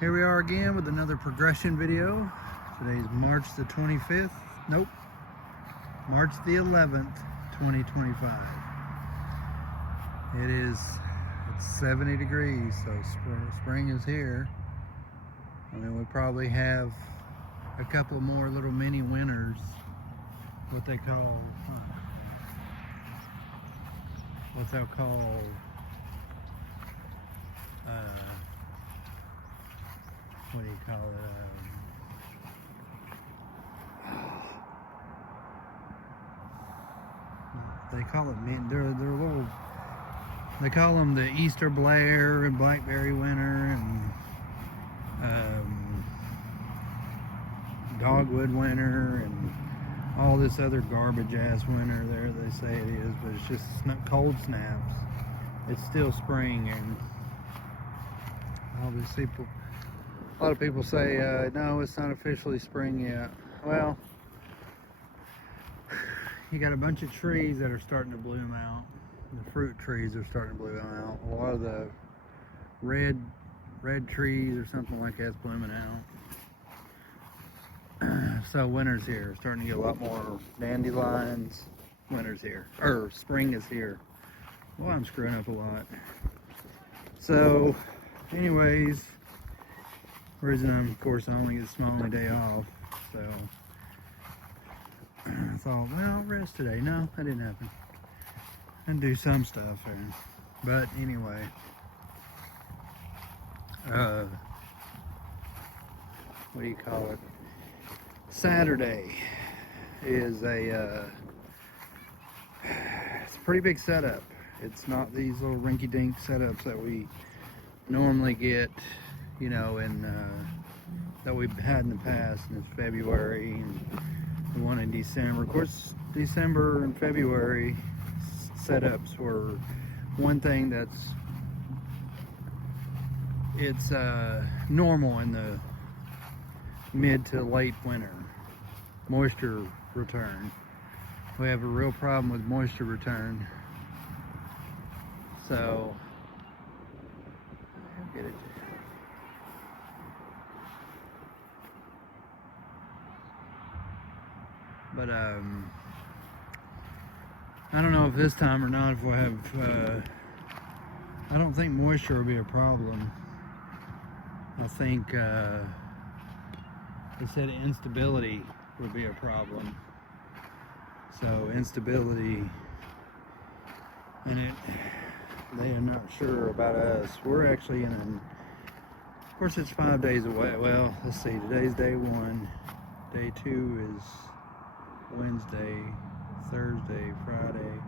Here we are again with another progression video. Today's March the 25th. Nope. March the 11th, 2025. It's 70 degrees, so spring is here. I mean, we probably have a couple more little mini winters, what they'll call what do you call it? They call it they're little. They call them the Easter Blair and Blackberry Winter and Dogwood Winter and all this other garbage ass winter there they say it is, but it's just cold snaps. It's still spring, and all these people, a lot of people say no, it's not officially spring yet. Well, you got a bunch of trees that are starting to bloom out. The fruit trees are starting to bloom out. A lot of the red trees or something like that's blooming out. So winter's here. Starting to get a lot more dandelions. Winter's here. Spring is here. Well, I'm screwing up a lot. So, anyways, of course, I only get the only day off. So, I thought, well, I'll rest today. No, that didn't happen. And do some stuff there. But anyway, what do you call it? Saturday is it's a pretty big setup. It's not these little rinky-dink setups that we normally get, you know, that we've had in the past. And it's February and the one in December. Of course, December and February setups were one thing it's normal in the mid to late winter. Moisture return. We have a real problem with moisture return. So I'll get it. But I don't know if this time or not if we'll have I don't think moisture will be a problem. I think they said instability would be a problem. So instability, and they are not sure about us. We're actually of course it's 5 days away. Well, let's see, today's day 1. Day 2 is Wednesday, Thursday, Friday.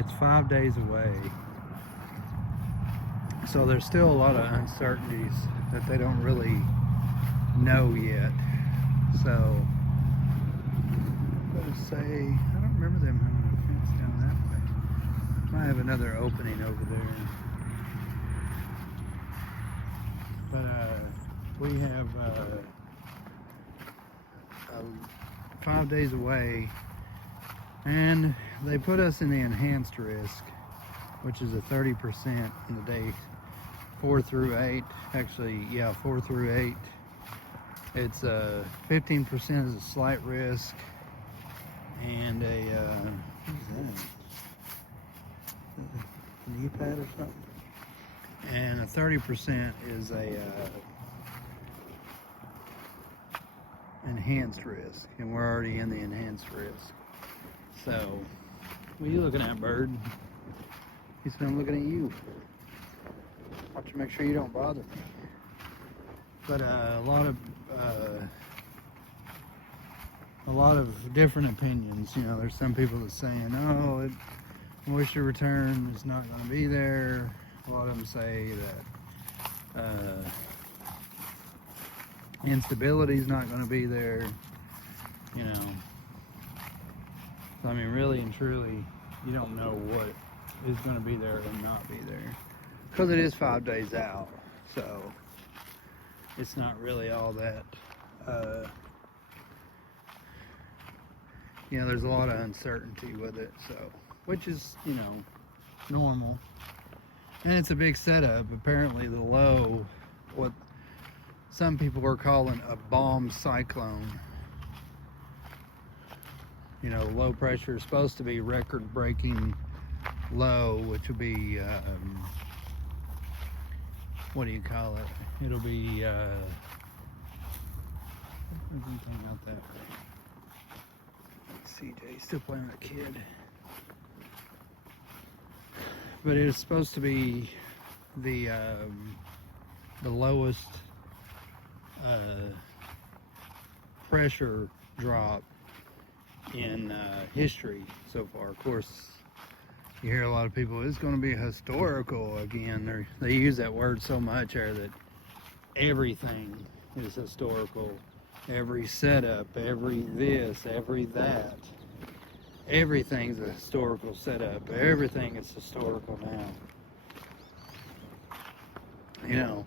It's 5 days away. So there's still a lot of uncertainties that they don't really know yet. So let's say, I don't remember them having a fence down that way. Might have another opening over there. But we have 5 days away, and they put us in the enhanced risk, which is a 30% in the day 4 through 8. Actually, yeah, 4 through 8. It's 15% is a slight risk, and a what is that? An E-pad or something? And a 30% is a enhanced risk, and we're already in the enhanced risk. So, what are you looking at, bird? He said, I'm looking at you. Watch, make sure you don't bother me. But a lot of different opinions. You know, there's some people that saying, oh, moisture return is not going to be there. A lot of them say that instability is not going to be there. You know, so I mean, really and truly, you don't know what is going to be there or not be there, because it is 5 days out. So it's not really all that. You know, there's a lot of uncertainty with it. So, which is, you know, normal. And it's a big setup. Apparently the low, what some people are calling a bomb cyclone. You know, low pressure is supposed to be record-breaking low, which would be, what do you call it? It'll be, come out that way. CJ still playing with a kid. But it is supposed to be the lowest pressure drop in history so far. Of course, you hear a lot of people, it's going to be historical again. They use that word so much there that everything is historical. Every setup, every this, every that. Everything's a historical setup. Everything is historical now. You know,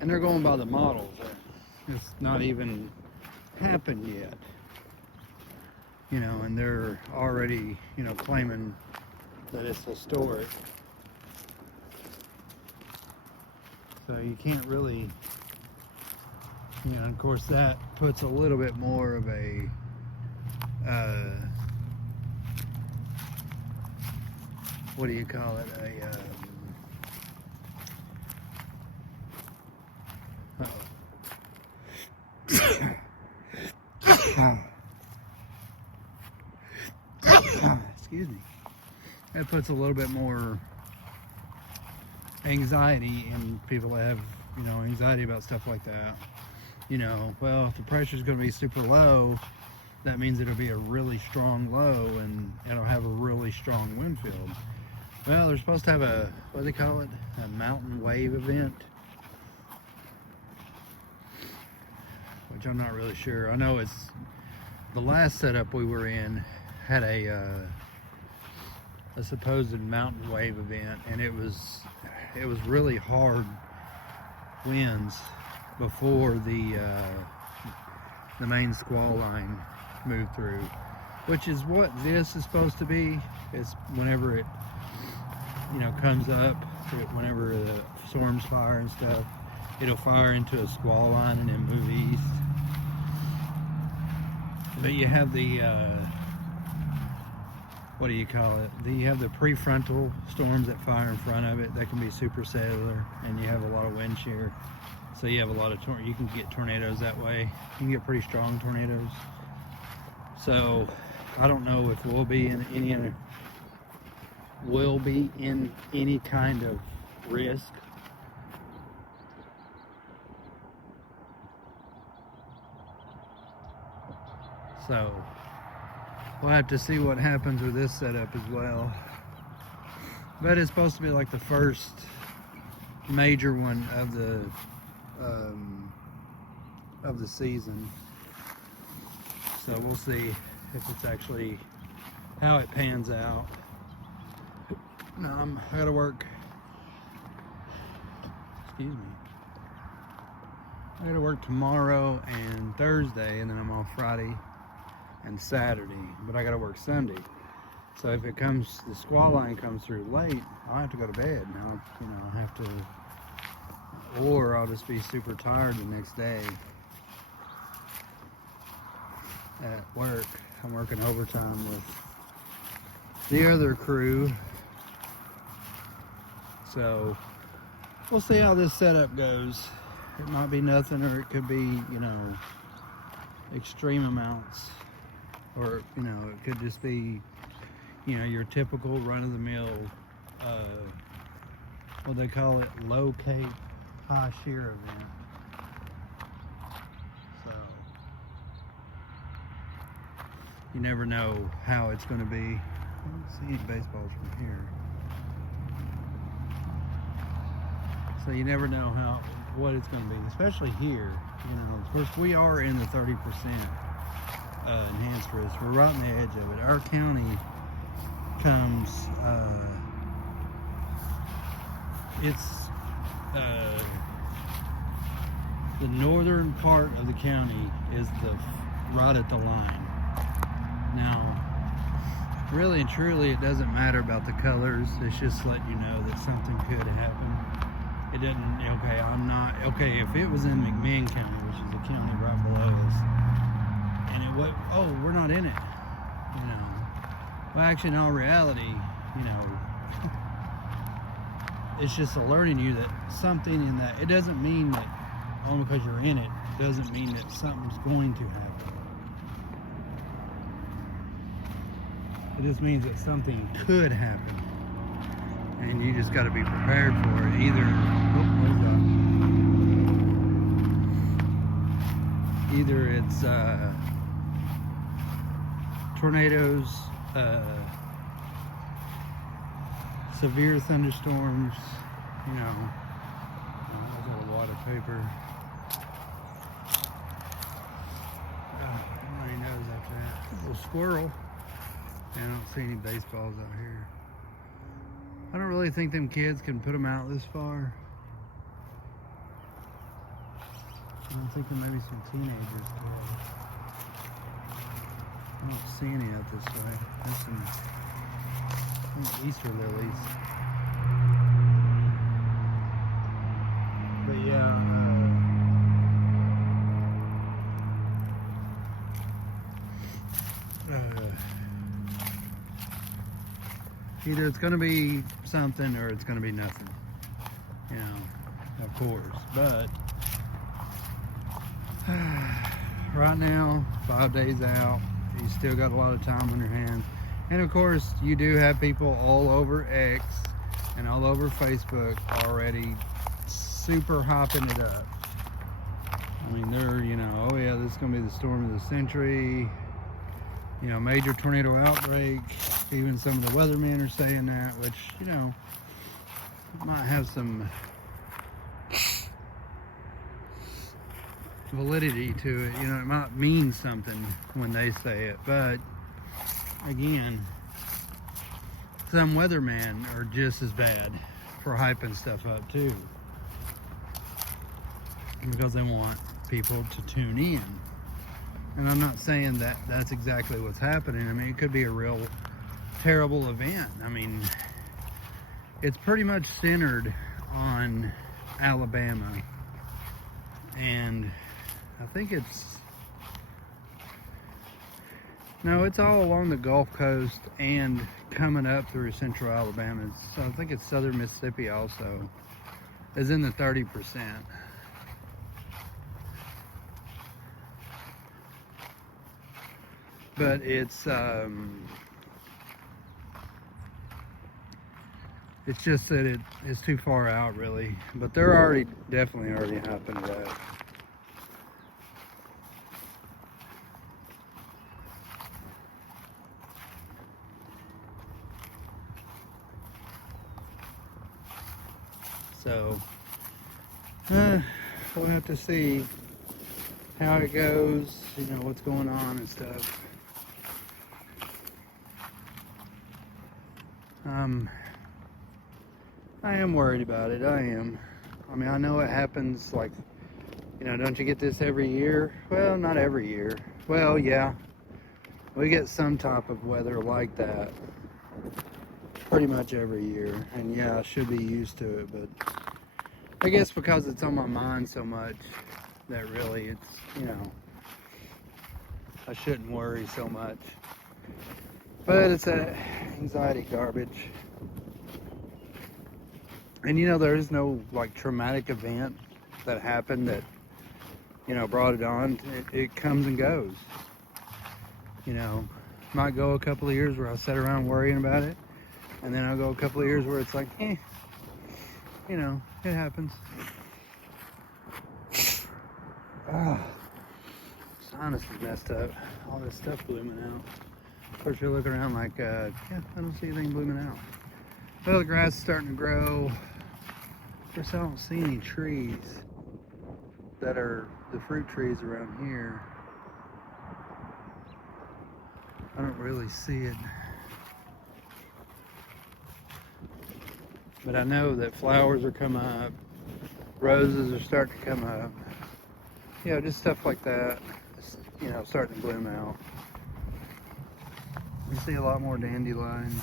and they're going by the models. It's not even happened yet. You know, and they're already, you know, claiming that it's historic. So you can't really, you know, of course that puts a little bit more of a what do you call it? Excuse me. That puts a little bit more anxiety in people that have, you know, anxiety about stuff like that. You know, well, if the pressure is going to be super low, that means it'll be a really strong low and it'll have a really strong wind field. Well, they're supposed to have a, what do they call it? A mountain wave event. Which I'm not really sure. I know it's, the last setup we were in had a supposed mountain wave event, and it was really hard winds before the main squall line moved through, which is what this is supposed to be. It's whenever it, you know, comes up, whenever the storms fire and stuff, it'll fire into a squall line and then move east. But you have the what do you call it? You have the prefrontal storms that fire in front of it. That can be supercellular, and you have a lot of wind shear. So you have a lot of you can get tornadoes that way. You can get pretty strong tornadoes. So I don't know if we'll be in any kind of risk. So we'll have to see what happens with this setup as well. But it's supposed to be like the first major one of the season. So we'll see if it's actually how it pans out. No, I gotta work. Excuse me. I gotta work tomorrow and Thursday, and then I'm off Friday and Saturday, but I gotta work Sunday. So if it comes, the squall line comes through late, I'll have to go to bed. Now, you know, I have to, or I'll just be super tired the next day at work. I'm working overtime with the other crew. So we'll see how this setup goes. It might be nothing, or it could be, you know, extreme amounts. Or, you know, it could just be, you know, your typical run-of-the-mill, what they call it, low cape, high shear event. So, you never know how it's going to be. I don't see any baseballs from here. So you never know what it's going to be, especially here. You know, of course, we are in the 30%. Enhanced risk. We're right on the edge of it. Our county comes, it's the northern part of the county is right at the line. Now, really and truly, it doesn't matter about the colors. It's just letting you know that something could happen. it doesn't, okay, I'm not, okay, if it was in McMinn County, which is the county right below us, and it was, oh, we're not in it, you know. Well, actually, in all reality, you know, it's just alerting you that something in that, it doesn't mean that only because you're in it, doesn't mean that something's going to happen. It just means that something could happen. And you just got to be prepared for it. Either, either it's tornadoes, severe thunderstorms, you know. There's a little water paper. Nobody knows after that. A little squirrel. I don't see any baseballs out here. I don't really think them kids can put them out this far. I'm thinking maybe some teenagers could. I don't see any out this way. There's some Easter lilies. But yeah, either it's going to be something or it's going to be nothing, you know, of course. But right now, 5 days out, you still got a lot of time on your hands. And of course, you do have people all over X and all over Facebook already super hyping it up. I mean, they're, you know, oh yeah, this is going to be the storm of the century. You know, major tornado outbreak. Even some of the weathermen are saying that, which, you know, might have some validity to it. You know, it might mean something when they say it. But, again, some weathermen are just as bad for hyping stuff up, too. Because they want people to tune in. And I'm not saying that that's exactly what's happening. I mean, it could be a real terrible event. I mean, it's pretty much centered on Alabama. And I think it's all along the Gulf Coast and coming up through central Alabama. So I think it's southern Mississippi also is in the 30%. But it's just that it's too far out, really. But they're definitely already hyping it up. So we'll have to see how it goes, you know, what's going on and stuff. I am worried about it. I am. I mean, I know it happens, like, you know, don't you get this every year? Well, not every year. Well, yeah. We get some type of weather like that pretty much every year. And yeah, I should be used to it, but I guess because it's on my mind so much that really it's, you know, I shouldn't worry so much. But it's that anxiety garbage. And you know, there is no like traumatic event that happened that, you know, brought it on. It comes and goes. You know, might go a couple of years where I sat around worrying about it, and then I'll go a couple of years where it's like, you know, it happens. Sinus is messed up. All this stuff blooming out. Of course, you're looking around like, yeah, I don't see anything blooming out. Well, the grass is starting to grow. Of course, I don't see any trees that are the fruit trees around here. I don't really see it. But I know that flowers are coming up. Roses are starting to come up. You know, just stuff like that. It's, you know, starting to bloom out. You see a lot more dandelions.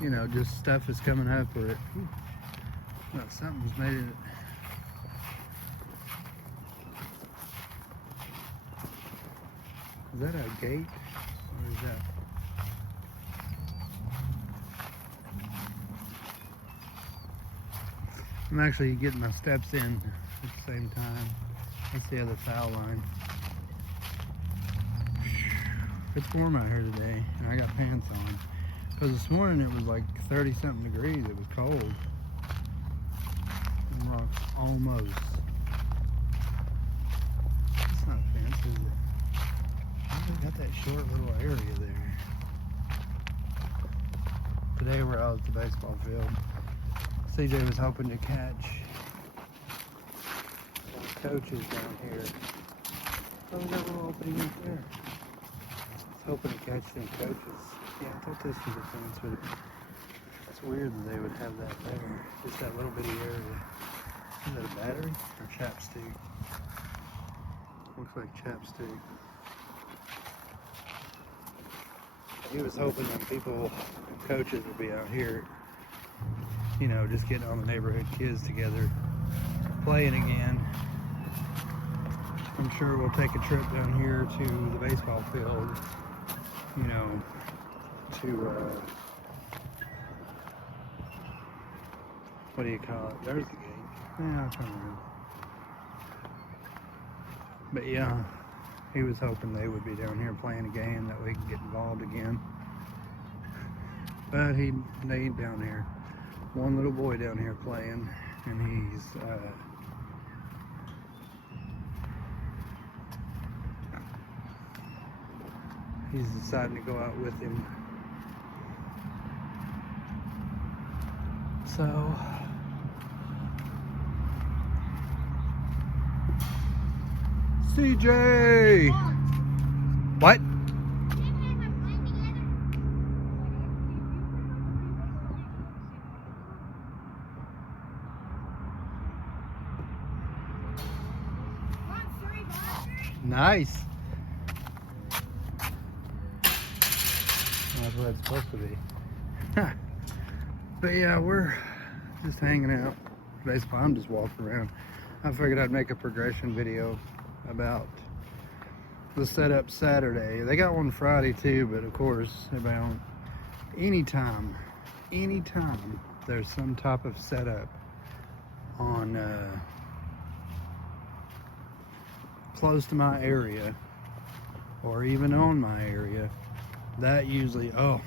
You know, just stuff is coming up where But something's made it. Is that a gate? Or is that? I'm actually getting my steps in at the same time. That's the other foul line. It's warm out here today, and I got pants on. Because this morning it was like 30 something degrees. It was cold. Almost. It's not a fence, is it? I got that short little area there. Today we're out at the baseball field. CJ was hoping to catch some coaches down here. Oh, we got a little opening right there. I was hoping to catch some coaches. Yeah, I thought this was a fence, but it's weird that they would have that there. Just that little bitty area. Is that a battery or chapstick? Looks like chapstick. He was hoping that people, coaches, would be out here, you know, just getting all the neighborhood kids together, playing again. I'm sure we'll take a trip down here to the baseball field, you know, to, what do you call it? There's the gate. Yeah, I'll come around. But yeah, he was hoping they would be down here playing a game that we can get involved again. But they ain't down here. One little boy down here playing, and he's deciding to go out with him. So CJ! What? Nice. That's what it's supposed to be. But yeah, we're just hanging out. Basically, I'm just walking around. I figured I'd make a progression video about the setup Saturday. They got one Friday too, but of course, about anytime there's some type of setup on close to my area or even on my area, that usually, oh,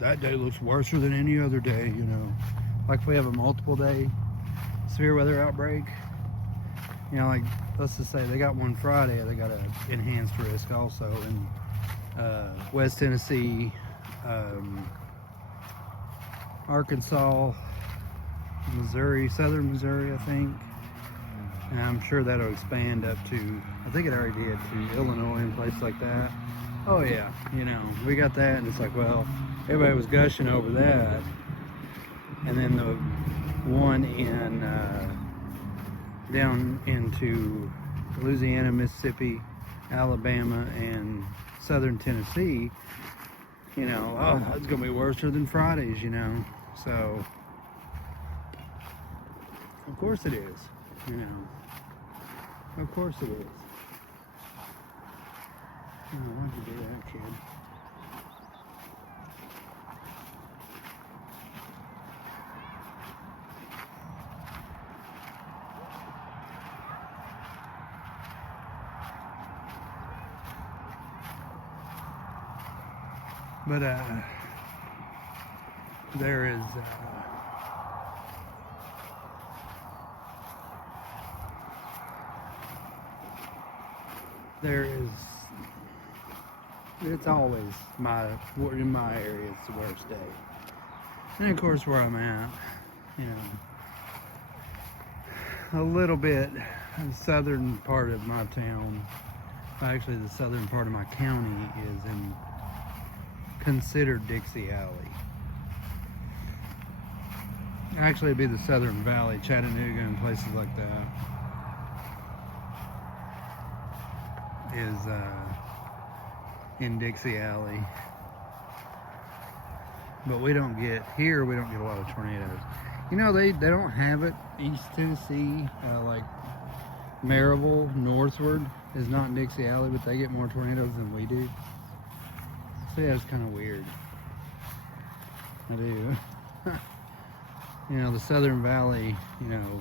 that day looks worse than any other day, you know. Like we have a multiple day severe weather outbreak, you know, like let's just say they got one Friday, they got an enhanced risk also in West Tennessee, Arkansas, Missouri, southern Missouri, I think. And I'm sure that'll expand up to, I think it already did, to Illinois and places like that. Oh yeah, you know, we got that, and it's like, well, everybody was gushing over that. And then the one in down into Louisiana, Mississippi, Alabama, and southern Tennessee, you know, oh, it's gonna be worse than Fridays, you know. So of course it is, you know. Of course it is. Oh, why'd you do that, kid? But there is it's always in my area it's the worst day. And of course where I'm at, you know, a little bit the southern part of my town, actually the southern part of my county is considered Dixie Alley. Actually it'd be the Southern Valley, Chattanooga and places like that is in Dixie Alley. But we don't get a lot of tornadoes. You know, they don't have it. East Tennessee, like Maryville, northward, is not in Dixie Alley, but they get more tornadoes than we do. So yeah, it's kind of weird. I do. You know, the Southern Valley, you know,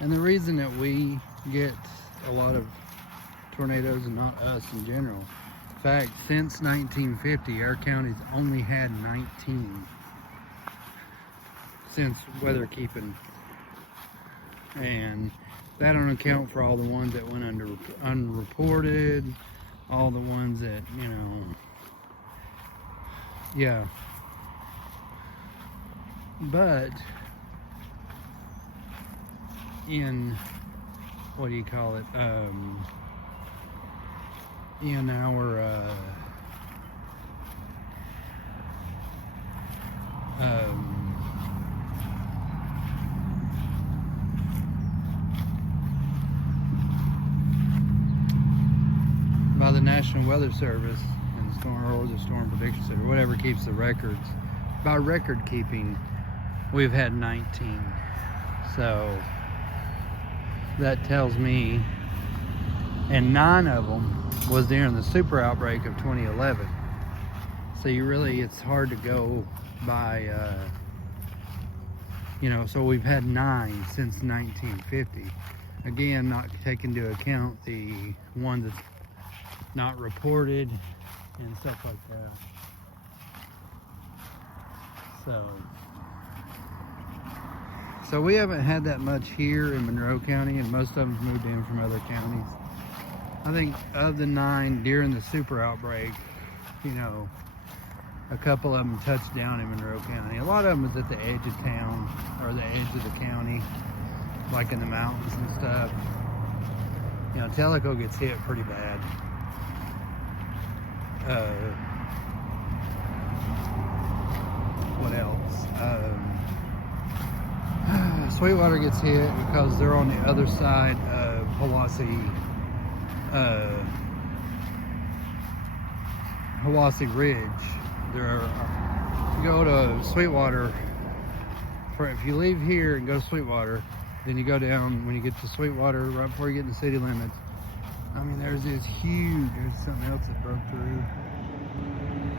and the reason that we get a lot of tornadoes and not us in general. In fact, since 1950, our county's only had 19 since weather keeping, and that don't account for all the ones that went unreported, all the ones that, you know, yeah. But in, what do you call it, in our by the National Weather Service and the Storm Prediction Center, whatever keeps the records, by record keeping, we've had 19. So that tells me, and 9 of them was during the super outbreak of 2011. So you really, it's hard to go by, you know, so we've had 9 since 1950. Again, not taking into account the ones that's not reported and stuff like that. So we haven't had that much here in Monroe County, and most of them moved in from other counties. I think of the 9 during the super outbreak, you know, a couple of them touched down in Monroe County. A lot of them was at the edge of town or the edge of the county, like in the mountains and stuff. You know, Tellico gets hit pretty bad. What else? Sweetwater gets hit because they're on the other side of Hiwassee Ridge. If you go to Sweetwater, if you leave here and go to Sweetwater, then you go down, when you get to Sweetwater, right before you get in the city limits, I mean, there's this huge, there's something else that broke through.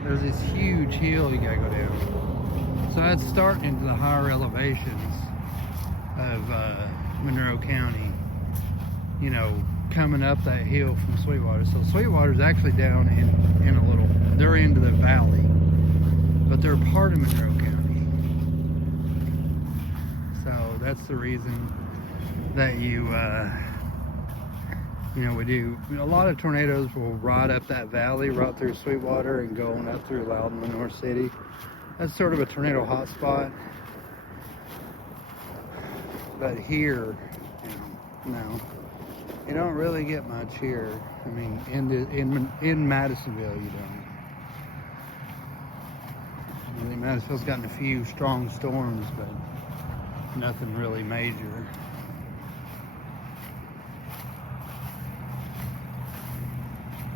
There's this huge hill you gotta go down. So that's starting into the higher elevations of Monroe County, you know, coming up that hill from Sweetwater. So Sweetwater's actually down in a little, they're into the valley, but they're part of Monroe County. So that's the reason that you know, we do, a lot of tornadoes will ride up that valley, right through Sweetwater and going up through Loudon, Lenore City. That's sort of a tornado hotspot. But here, you know, you don't really get much here. I mean, in Madisonville, you don't. I think Madisonville's gotten a few strong storms, but nothing really major.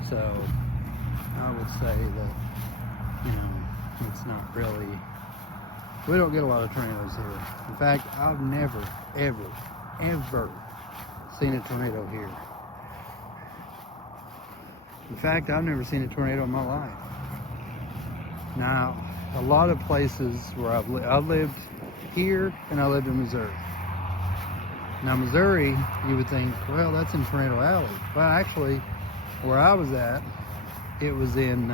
So I would say that, you know, it's not really, we don't get a lot of tornadoes here. In fact, I've never, ever seen a tornado here. In fact, I've never seen a tornado in my life. Now, a lot of places where I've lived here, and I lived in Missouri. Now, Missouri, you would think, well, that's in Tornado Alley. Well, actually, where I was at, it was in,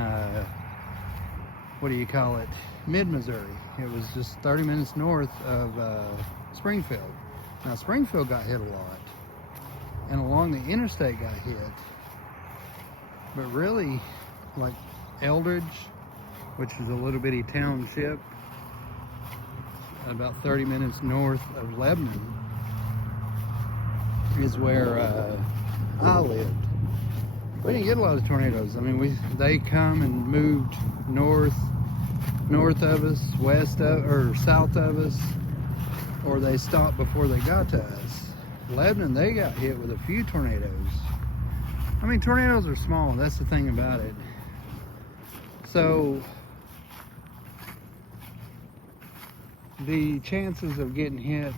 what do you call it, mid-Missouri. It was just 30 minutes north of Springfield. Now, Springfield got hit a lot, and along the interstate got hit. But really, like Eldridge, which is a little bitty township about 30 minutes north of Lebanon, is where I lived. We didn't get a lot of tornadoes. I mean, they come and moved north of us, or south of us, or they stopped before they got to us. Lebanon, they got hit with a few tornadoes. I mean, tornadoes are small. That's the thing about it. So the chances of getting hit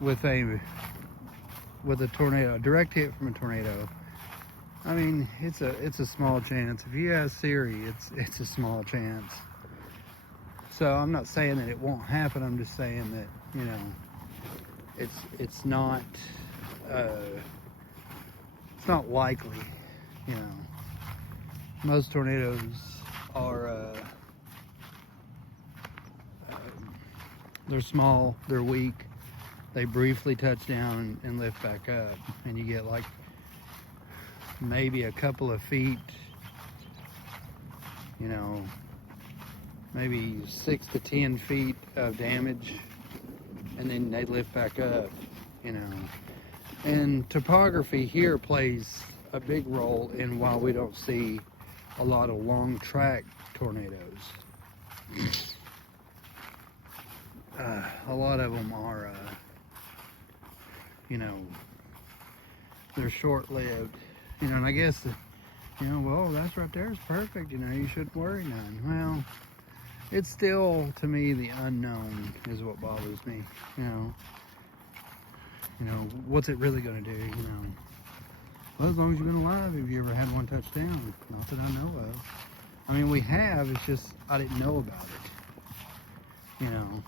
with a tornado, a direct hit from a tornado, I mean, it's a small chance. If you ask Siri, it's a small chance. So I'm not saying that it won't happen. I'm just saying that, you know, it's not likely. You know, most tornadoes are they're small, they're weak, they briefly touch down and lift back up, and you get like maybe a couple of feet, you know, maybe 6 to 10 feet of damage, and then they lift back up, you know. And topography here plays a big role in why we don't see a lot of long track tornadoes. A lot of them are, you know, they're short-lived, you know, and I guess, you know, well, that's right there is perfect, you know, you shouldn't worry none. Well, it's still, to me, the unknown is what bothers me, you know. You know, what's it really going to do, you know? Well, as long as you've been alive, have you ever had one touch down? Not that I know of. I mean, we have, it's just I didn't know about it, you know.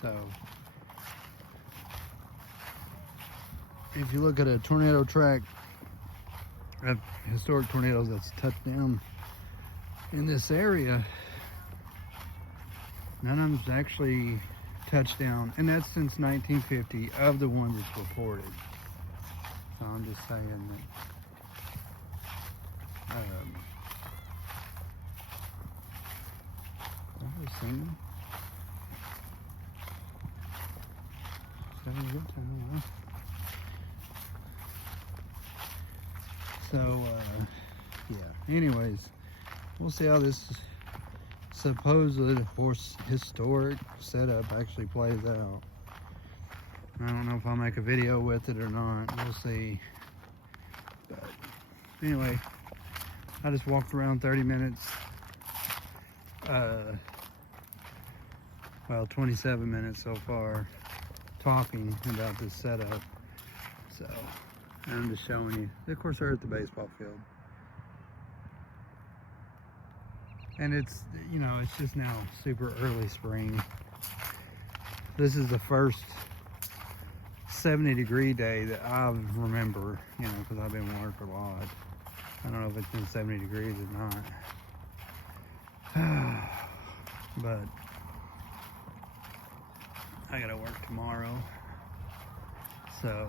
So, if you look at a tornado track of historic tornadoes that's touched down in this area, none of them's actually touched down, and that's since 1950 of the ones that's reported. So I'm just saying that I was singing. So yeah, anyways, we'll see how this supposed historic setup actually plays out. I don't know if I'll make a video with it or not. We'll see. But anyway, I just walked around 30 minutes. Well, 27 minutes so far talking about this setup. So I'm just showing you. Of course, they're at the baseball field. And it's, you know, it's just now super early spring. This is the first 70-degree day that I remember, you know, because I've been working a lot. I don't know if it's been 70 degrees or not. But I gotta work tomorrow. So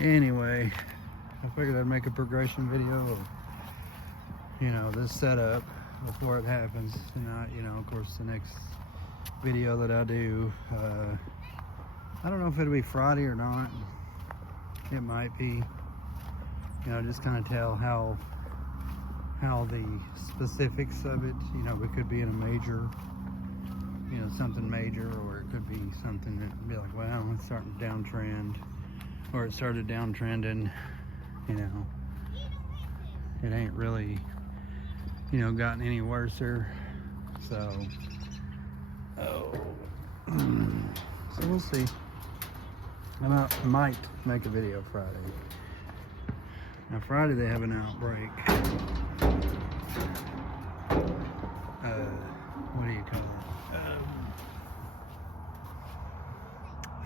anyway, I figured I'd make a progression video of, you know, this setup before it happens. And you know, of course, the next video that I do, I don't know if it'll be Friday or not. It might be. You know, just kind of tell how the specifics of it, you know, it could be in a major, you know, something major, or it could be something that'd be like, well, it's starting to downtrend, or it started downtrending, you know, it ain't really, you know, gotten any worser. So so we'll see. I might make a video Friday. Now Friday they have an outbreak. What do you call it?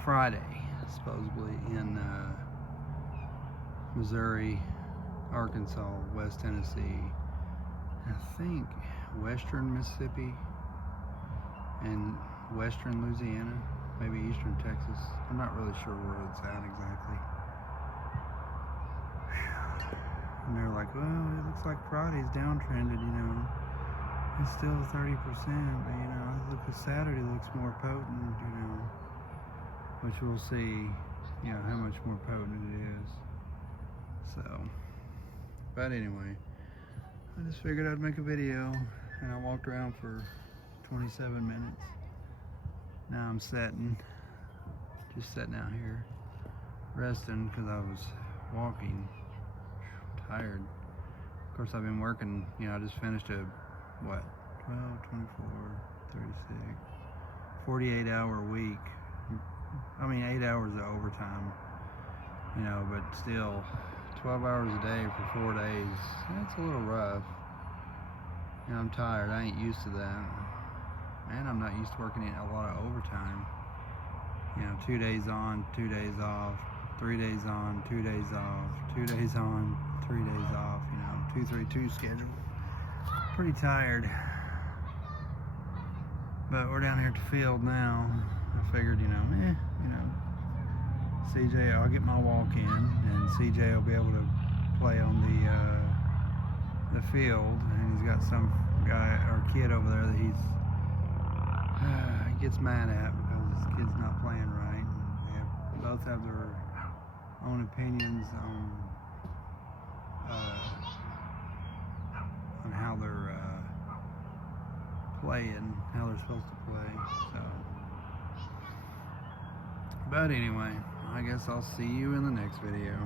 Friday, supposedly in Missouri, Arkansas, West Tennessee, I think Western Mississippi, and Western Louisiana, maybe Eastern Texas. I'm not really sure where it's at exactly. And they're like, well, it looks like Friday's downtrended, you know. It's still 30%, but, you know, look, Saturday looks more potent, you know. Which we'll see, you know, how much more potent it is. So, but anyway, I just figured I'd make a video, and I walked around for 27 minutes. Now I'm sitting, just sitting out here, resting because I was walking, tired. Of course, I've been working, you know, I just finished a what, 12, 24, 36, 48-hour week. I mean, 8 hours of overtime, you know, but still 12 hours a day for 4 days, that's a little rough. You know, I'm tired. I ain't used to that. And I'm not used to working a lot of overtime. You know, 2 days on, 2 days off, 3 days on, 2 days off, 2 days on, 3 days off, you know, 2-3-2 schedule. Pretty tired. But we're down here at the field now. I figured, you know, CJ, I'll get my walk in, and CJ will be able to play on the field. And he's got some guy or kid over there that he gets mad at because his kid's not playing right. They both have their own opinions on how they're playing, how they're supposed to play. So, but anyway, I guess I'll see you in the next video.